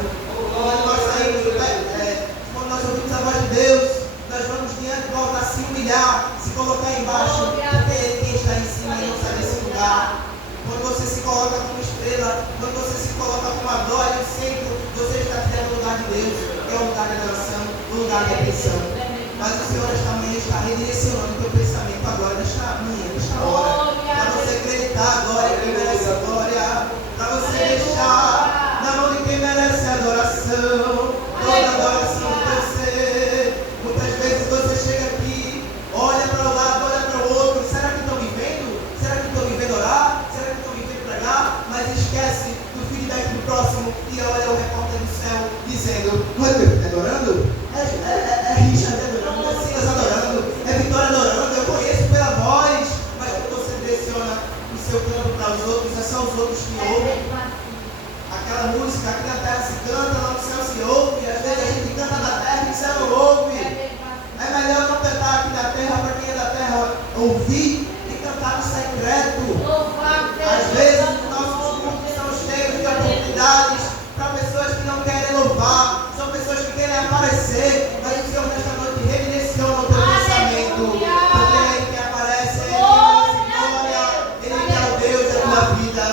Quando nós saímos, quando nós ouvimos a voz de Deus, nós vamos diante do altar se humilhar, se colocar embaixo, porque quem está em cima não sai desse lugar. Quando você se coloca como estrela, quando você se coloca como a glória, o centro, você está tendo o lugar de Deus, que é o lugar de adoração, o lugar de atenção. Mas o Senhor esta manhã está redirecionando o teu pensamento agora, nesta manhã, nesta hora, para você acreditar agora em quem merece a glória, para você deixar na mão de quem merece a adoração, toda a adoração do teu ser. Muitas vezes você chega aqui, olha para o lado, olha para o outro, será que estão me vendo? Será que estão me vendo orar? Será que estão me vendo pregar? Mas esquece do feedback do próximo e olha o repórter do céu dizendo: é adorando? É Richard adorando, é Silas adorando, é Vitória adorando, eu conheço pela voz, mas quando você direciona o seu canto para os outros, é só os outros que ouvem. Aquela música aqui na terra se canta, lá no céu se ouve, às vezes a gente canta na terra e o céu não ouve. É melhor não cantar aqui na terra para quem é da terra ouvir e cantar no secreto. Às vezes os nossos cultos são cheios de oportunidades para pessoas que não querem louvar, são pessoas que querem aparecer, mas o Senhor nesta noite redireciona o teu pensamento, porque Ele que aparece, Ele que merece glória, Ele que é o Deus da tua vida.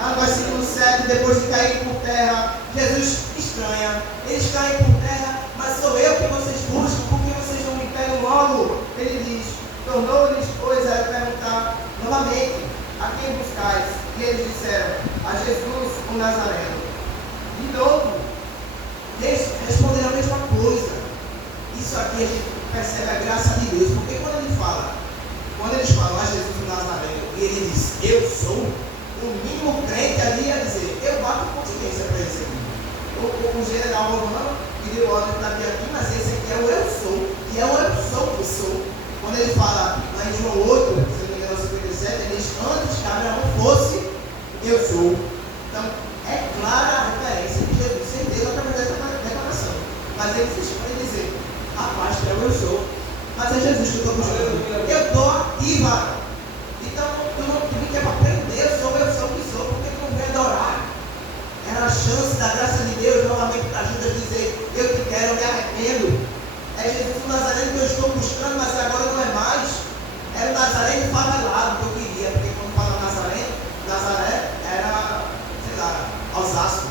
No versículo 7, depois de cair por terra, Jesus estranha, eles caem por terra, mas sou eu que vocês buscam, por que vocês não me pegam logo? Ele diz, tornou-lhes, pois, a perguntar novamente, a quem buscais? E eles disseram, a Jesus o Nazareno. De novo, eles responderam a mesma coisa. Isso aqui a gente percebe a graça de Deus, porque quando eles falam a Jesus o Nazareno, e ele diz, eu sou, o mínimo crente ali ia dizer, eu bato consciência para esse aqui. O general romano pediu ordem para vir aqui, mas esse aqui é o eu sou, que é o eu sou que sou. Quando ele fala lá em João 8, se não me engano, 57, ele diz, antes que Abraão fosse, eu sou. Então, é clara a referência de Jesus, certeza através dessa declaração. Mas eles escolhem dizer, rapaz, que é o eu sou. Mas é Jesus que eu estou buscando. Eu estou aqui, mano. Então, tu não me quer para aprender, eu sou que sou, porque tu não vem adorar. Era a chance da graça de Deus novamente para Judas dizer, eu te quero, eu me arrependo. É Jesus o Nazareno que eu estou buscando, mas agora não é mais. Era o Nazareno favelado que eu queria, porque quando fala Nazaré era, sei lá, Osasco.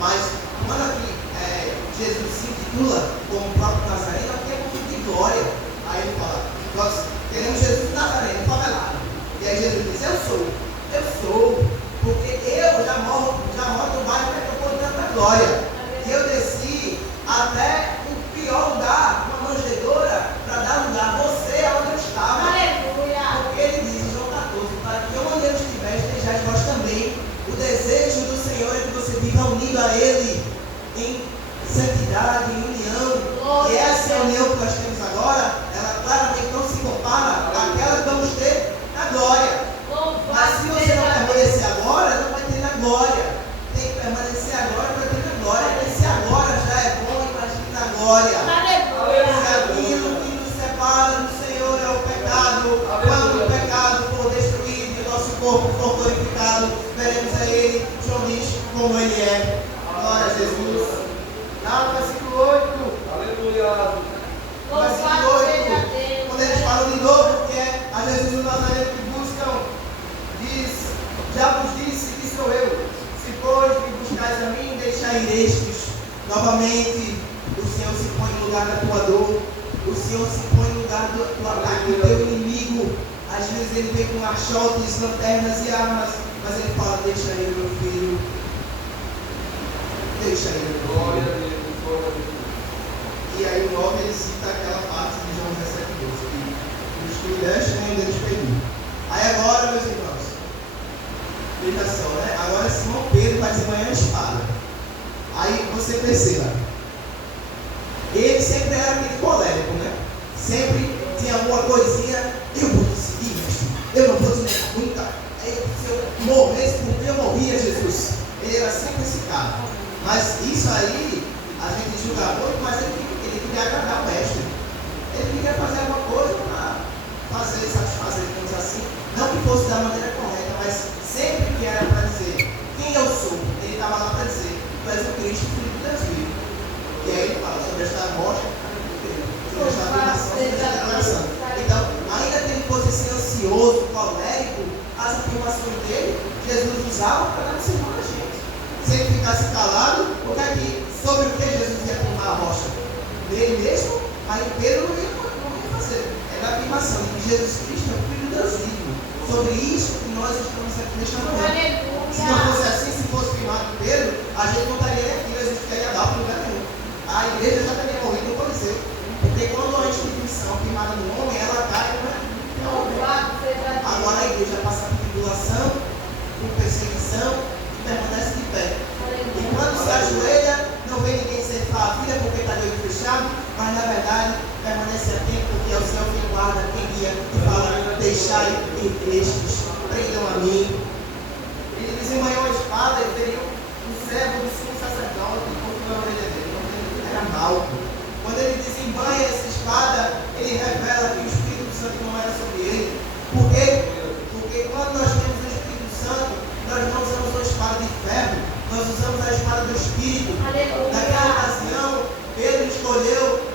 Mas quando aqui Jesus se intitula como o próprio Nazareno, aqui é muito de glória. Aí ele fala, nós queremos Jesus Nazareno favelado. E aí Jesus diz, eu sou, porque eu já moro no bairro metropolitano da glória. E eu desci até o pior lugar, uma manjedoura, para dar lugar a você aonde eu estava. Aleluia. Porque ele diz em João 14, para que onde eu estiver, estejais vós também. O desejo do Senhor é que você viva unido a Ele, em santidade, em união. E essa união que nós temos agora, ela claramente não se compara àquela que vamos ter na glória. Mas se você não permanecer agora, não vai ter na glória. Tem que permanecer agora para ter na glória. Esse agora já é bom, imagine na glória. Se aquilo que nos separa do Senhor é o pecado, quando o pecado for destruído e o nosso corpo for glorificado, veremos a Ele, João diz, como Ele é. Glória a Jesus. Lá no versículo 8. Aleluia. No versículo 8, quando eles falam de novo que é a Jesus o Nazareno que buscam, diz, já vos disse que sou eu. Se pois me buscais a mim, deixai estes. Novamente, o Senhor se põe no lugar da tua dor. O Senhor se põe no lugar do ataque do teu inimigo. Às vezes ele vem com achotes, lanternas e armas, mas ele fala, deixa ele, meu filho. Deixa ele, glória a Deus. E aí o 9 ele cita aquela parte de João 17:12, que os que me deste, nenhum deles pediu. Aí agora, meus irmãos, veja só, né? Agora Simão Pedro vai desembanhar a espada. Aí você perceba, ele sempre era aquele colérico, né? Sempre tinha alguma coisinha, eu vou te seguir, mestre, eu não vou te negar nunca. Aí, se eu morresse por mim, eu morria, Jesus. Ele era sempre esse cara. Mas isso aí, a gente julga muito, mas ele queria agradar o mestre. Ele queria fazer alguma coisa para satisfazer, digamos assim. Não que fosse da maneira correta, mas sempre que era para dizer quem eu sou, ele estava lá para dizer, tu és ele fala sobre esta rocha, sobre esta afirmação, sobre esta declaração. Então, ainda que ele fosse assim, ansioso, colérico, as afirmações dele, Jesus usava para dar ensinar a gente. Se ele ficasse calado, sobre o que Jesus ia afirmar a rocha? Dele mesmo, aí Pedro não ia fazer. Era a afirmação de que Jesus Cristo é o Filho de Deus vivo. Sobre isso que nós estamos aqui nesta manhã. Se não fosse assim, se fosse firmado por Pedro, a gente não estaria aqui, a gente teria dado para lugar nenhum. A igreja já teria morrido no Coliseu. Porque quando a instituição firmada no homem, ela cai, não é? Agora a igreja passa por tribulação, por perseguição e permanece de pé. E quando se ajoelha, não vê ninguém ceifar a vida porque está de olho fechado, mas na verdade permanece atento porque é o Senhor quem guarda, quem guia e fala: deixai ir estes, prendam a mim. Ele desembanhou a espada e teria um servo do sumo sacerdote e cortou a orelha dele. Era mau. Quando ele desembanha essa espada, ele revela que o Espírito Santo não era sobre ele. Por quê? Porque quando nós temos o Espírito Santo, nós não usamos uma espada de ferro, nós usamos a espada do Espírito. Naquela ocasião, Pedro escolheu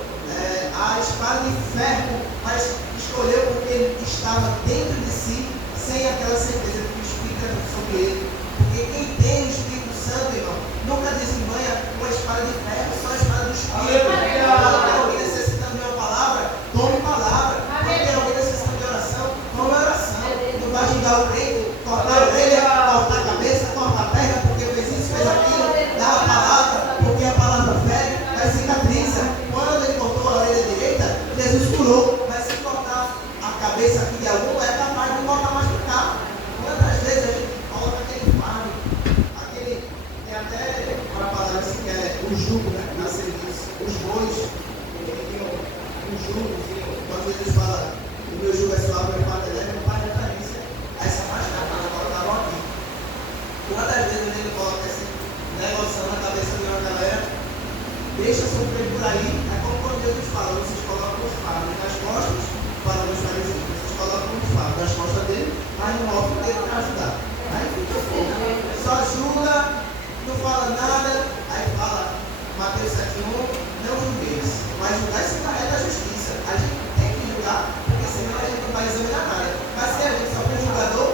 a espada de ferro, mas escolheu porque ele estava dentro de si, sem aquela certeza de que o Espírito era sobre ele. Porque quem tem o Espírito Santo, irmão, nunca desembanha uma espada de ferro, só a espada do Espírito. Quando tem alguém necessitando de uma palavra, tome palavra. Quando tem alguém necessitando de oração, tome oração. Não vai xingar o crente, cortar a orelha, cortar a cabeça, cortar a perna, porque fez isso, fez aquilo, dá a palavra, porque a palavra fere, vai cicatriza. Quando ele cortou a orelha direita, Jesus curou. Mas se cortar a cabeça aqui de algum, é capaz de não voltar mais para cá. Quantas vezes a gente coloca aquele fardo, tem até uma palavra assim que é o jugo, né? Na serviço. Os bois, eles tinham um jugo, quando eles falam, o meu jugo é suave, meu pai é leve, meu pai é carência. Aí se afastava, mas colocavam aqui. Quantas vezes ele coloca esse negócio na cabeça de uma galera, deixa sofrer por aí, é como quando Jesus fala, vocês colocam os fardos nas costas, para os fariseus, vocês colocam os fardos nas costas dele, mas não mostra o dedo para ajudar. Aí fica fogo. Só julga, não fala nada, aí fala, Mateus 7:1, não julgueis, mas julgai se carrega a justiça. A gente tem que julgar, porque senão a gente não vai examinar nada. Mas se a gente só for julgador,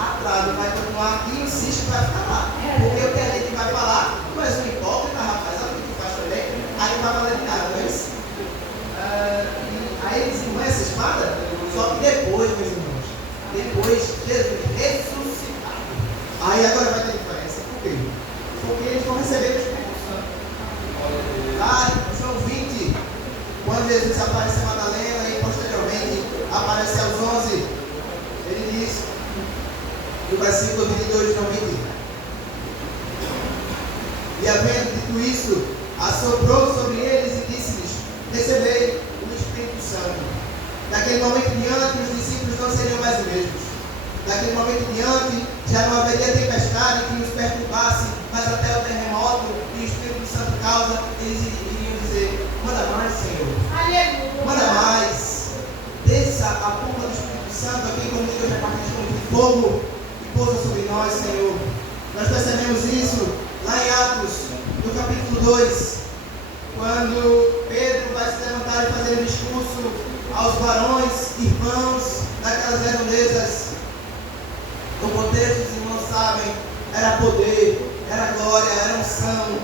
atraso, vai continuar aqui e o cisco vai ficar lá. Porque o que a gente vai falar, tu és um hipócrita, rapaz, olha o que tu faz também, aí não vai valer nada, não é isso? Aí eles não é essa espada, só que depois, meus irmãos, depois Jesus ressuscitado. Aí agora vai ter diferença, por quê? Porque eles vão receber o Espírito Santo. Lá em João 20, quando Jesus aparece a Madalena e posteriormente aparece aos 11, ele diz, no versículo 22 de João 20, e havendo dito isso, assoprou sobre eles e disse-lhes: recebei o Espírito Santo. Daquele momento em diante, os discípulos não seriam mais os mesmos. Daquele momento em diante, já não haveria tempestade que os perturbasse, mas até o terremoto e o Espírito Santo causa, eles iriam dizer: manda mais, Senhor. Aleluia. Manda mais. Desça a pomba do Espírito Santo aqui comigo, já partiu de fogo e pousa sobre nós, Senhor. Nós percebemos isso lá em Atos, no capítulo 2, quando Pedro vai se levantar e fazer um discurso aos varões, irmãos, daquelas redondezas. No contexto, os irmãos sabem, era poder, era glória, era unção.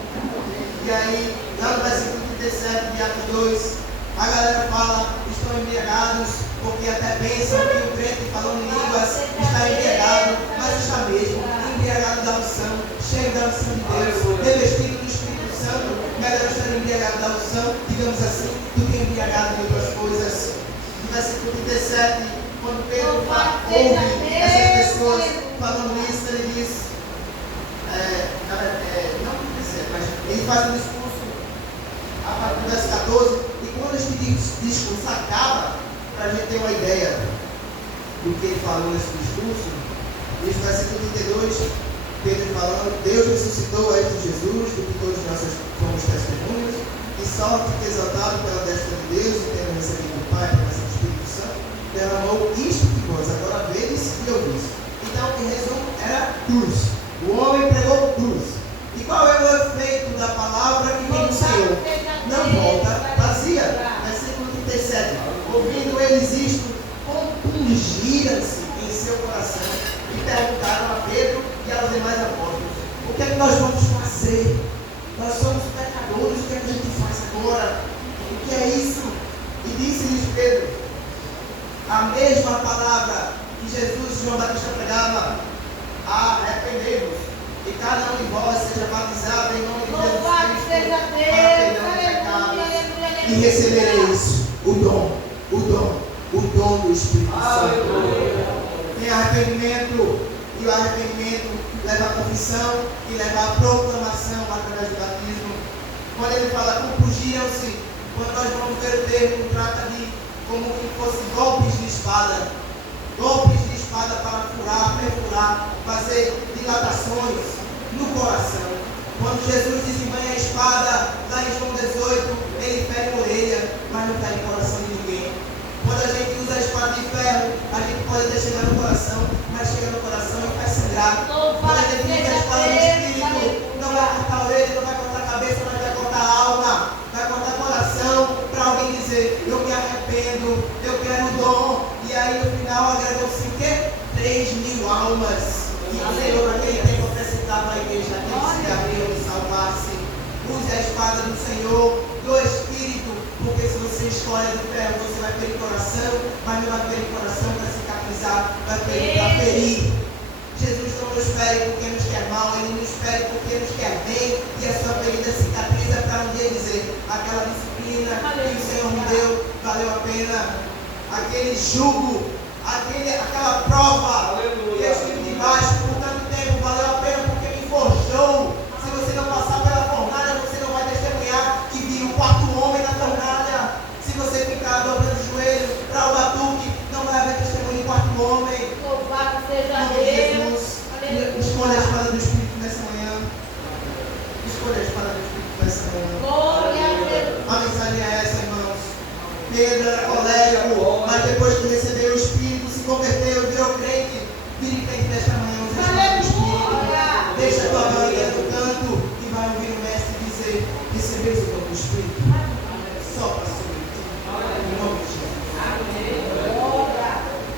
E aí, lá no versículo 37 de Atos 2, a galera fala: estão embriagados, porque até pensam que o crente falando em línguas está embriagado, mas está mesmo embriagado da unção, cheio da unção de Deus, revestido do Espírito Santo. Melhor estar embriagado da unção, digamos assim, do que embriagado de outras coisas. No versículo 37, quando Pedro ouve essas pessoas falando isso, ele diz, não mas ele faz um discurso a partir do verso 14, e quando este discurso acaba, para a gente ter uma ideia do que ele falou nesse discurso, diz no versículo 32, Pedro falando: Deus ressuscitou a este Jesus, do que todos nós fomos testemunhas, e sorte que, exaltado pela destra de Deus, e tendo recebido do Pai a promessa do Espírito Santo, derramou isto que vós agora vedes e ouvis. Então, em resumo, era cruz. O homem pregou cruz. E qual é o efeito da palavra que vem do Senhor? nós vamos fazer? Nós somos pecadores, o que é que a gente faz agora? O que é isso? E disse-lhes Pedro, a mesma palavra que Jesus e João Batista pregava: arrependei-vos, e cada um de vós seja batizado em nome de Jesus Cristo para perdão de pecados, e recebereis o dom do Espírito Santo. Tem arrependimento, e o arrependimento leva à confissão e leva à proclamação através do batismo. Quando ele fala compungiam-se, quando nós vamos ver o termo, trata de como que fosse golpes de espada. Golpes de espada para furar, perfurar, fazer dilatações no coração. Quando Jesus desembanha a espada, lá em João 18, ele fere a orelha, mas não está em coração de ninguém. Quando a gente usa a espada de ferro, a gente pode até chegar no coração, mas chega no coração e faz sangrar. Quando a gente usa a espada do Espírito, não vai cortar a orelha, não vai cortar a cabeça, mas vai cortar a alma, vai cortar o coração, para alguém dizer: eu me arrependo, eu quero o dom. E aí no final agregou-se o quê? 3.000 almas. E o Senhor naquele tempo acrescentava a igreja, aqueles que se abriam e salvasse. Use a espada do Senhor, do Espírito, porque se você escolhe do ferro, você vai ferir coração, mas não vai ferir coração para cicatrizar, vai ferir para ferir. Jesus não nos fere porque nos quer mal, Ele nos fere porque nos quer bem, e a sua ferida cicatriza para um dia dizer: aquela disciplina que o Senhor me deu valeu a pena. Aquele jugo, aquela prova que eu estive debaixo por tanto tempo, valeu a pena porque me forjou. Se você não passar pela fornalha, você não vai testemunhar que viu o quarto homem na fornalha. Se você ficar dobrando o joelho para o batuque, não vai haver testemunho do quarto homem. Louvado seja Deus. Escolha a espada do Espírito nessa manhã. Escolha a espada do Espírito nessa manhã. Glória a Deus. A mensagem é essa, irmãos. Pedro era colérico, mas depois que recebeu o Espírito, se converteu, virou crente. Vire crente nesta manhã.